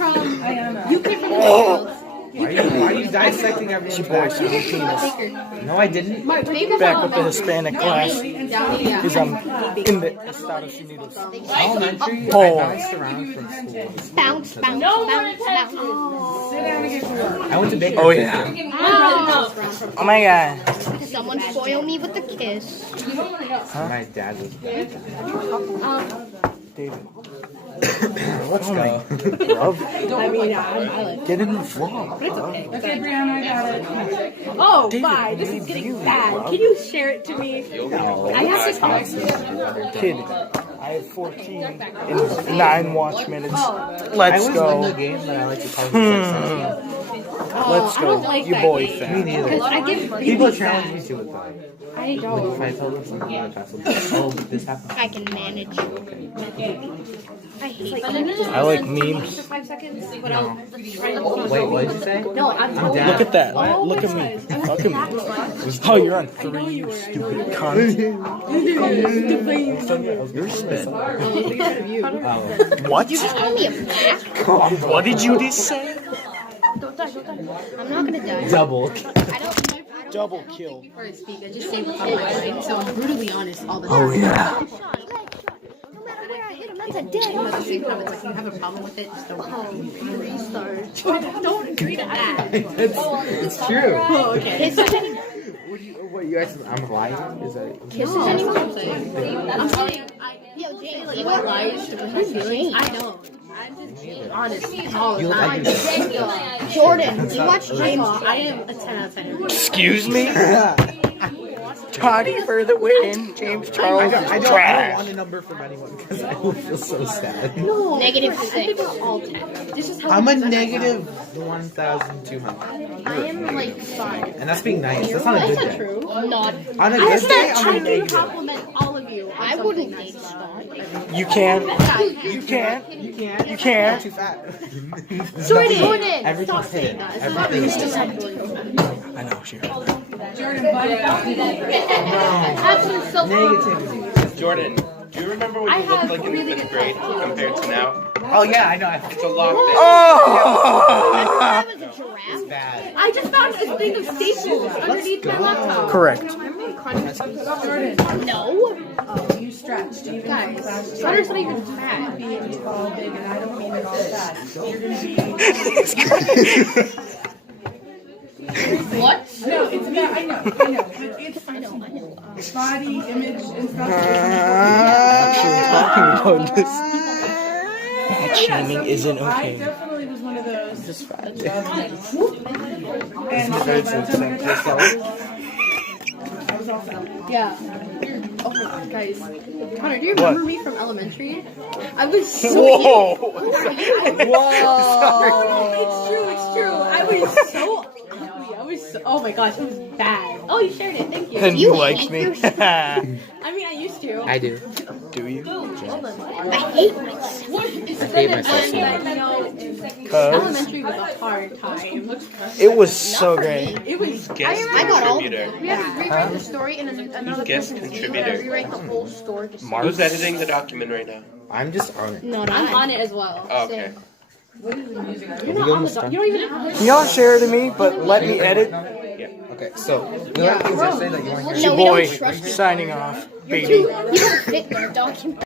from. You came from the Why are you dissecting everyone's penis? No, I didn't. Back with the Hispanic class. Because I'm in the Estados Unidos. Elementary, Oh. I bounced around from school. Bounce, bounce, bounce, bounce. I went to Baker. Oh, yeah. Oh, my God. Did someone spoil me with a kiss? My dad was. David. Let's go. Love. I mean, I like. Get in the vlog. Okay, Brianna, I got it. Oh, bye. This is getting bad. Can you share it to me? I have to talk. Kid. I have 14 in 9 watch minutes. Let's I go. was in the game, but I like to call it Let's I don't go. like You that boy game. fat. Me neither. I give People challenge me to it though. I don't. If I tell them something in the past, they'll be like, oh, this happened. I can manage. I hate I like memes. 5 seconds. Wait, what did you say? No, I'm down. Look at that. Oh, Look at me. Look at me. Oh, you're on 3, you stupid cunt. You're spit. What? Call me a black. What did you just say? I'm not gonna die. Double. I don't. Double kill. Before I speak, I just say what's on my mind, so I'm brutally honest all the time. Oh, yeah. No matter where I hit him, that's a dead. At the same time, it's like if you have a problem with it, just don't Restart. don't agree to that. It's true. Oh, okay. Kisses anyone? What you guys? I'm lying. Is that? Kisses No, anyone? I'm saying, Yo, James, like, you what are lies to protect feelings? I don't. I'm just being honest all the You look time. like you. Jordan, do you watch First James? of all, I am a 10 out of 10. Excuse me? Toddy for the win. James Charles I is don't trash. want a number from anyone because I will feel so sad. No, Negative I think 6. we're all 10. This is how I'm a we present negative 1,200. I am like 5. And that's being nice. That's not a That's good not day. true. Not. On a I good day, I'm a can negative. compliment all of you. I wouldn't date Scott. You can. You can. You can't. You can. You're too fat. Jordan! Everything's Stop saying hidden. that. It's Everything's not hidden. I know, sure. Absolute self Negativity. Jordan, do you remember what I you looked have like in really 5th good grade self-esteem. compared to now? Oh yeah, I know. It's a lot better. Oh! That was a giraffe. Bad. I just found a thing of staples underneath my laptop. Correct. No. Oh, you stretched. Even Guys, guys, Hunter's not even fat. being tall, big, and I don't mean it all that. You're gonna be. What? No, it's not. I know. But it's I know. body image and stuff. Actually talking about this. Fat shaming isn't I okay. definitely was one of those. Just fat. And so I was all fat. Yeah. Oh my god, guys. Connor, do you remember me from elementary? I was so Whoa! It's true. I was so ugly. Oh my gosh, it was bad. Oh, you shared it. Thank you. And You you liked hate me. yourself. I mean, I used to. I do. Do you? I hate myself. It's I hate better myself so than, much. Cause elementary was a hard time. it was so great. It was. Guest I got all of contributor. them. We had to rewrite the story and then another Guest person contributor. rewrite the whole story. Who's editing the document right now? I'm just on it. Not I'm I. on it as well. Oh, okay. You're not on the doc. You don't even have Can y'all share it to me, but let me edit? Okay, so you have things that say that you want to hear. No, we Boy, don't trust you. signing off, baby. You don't fit in the document.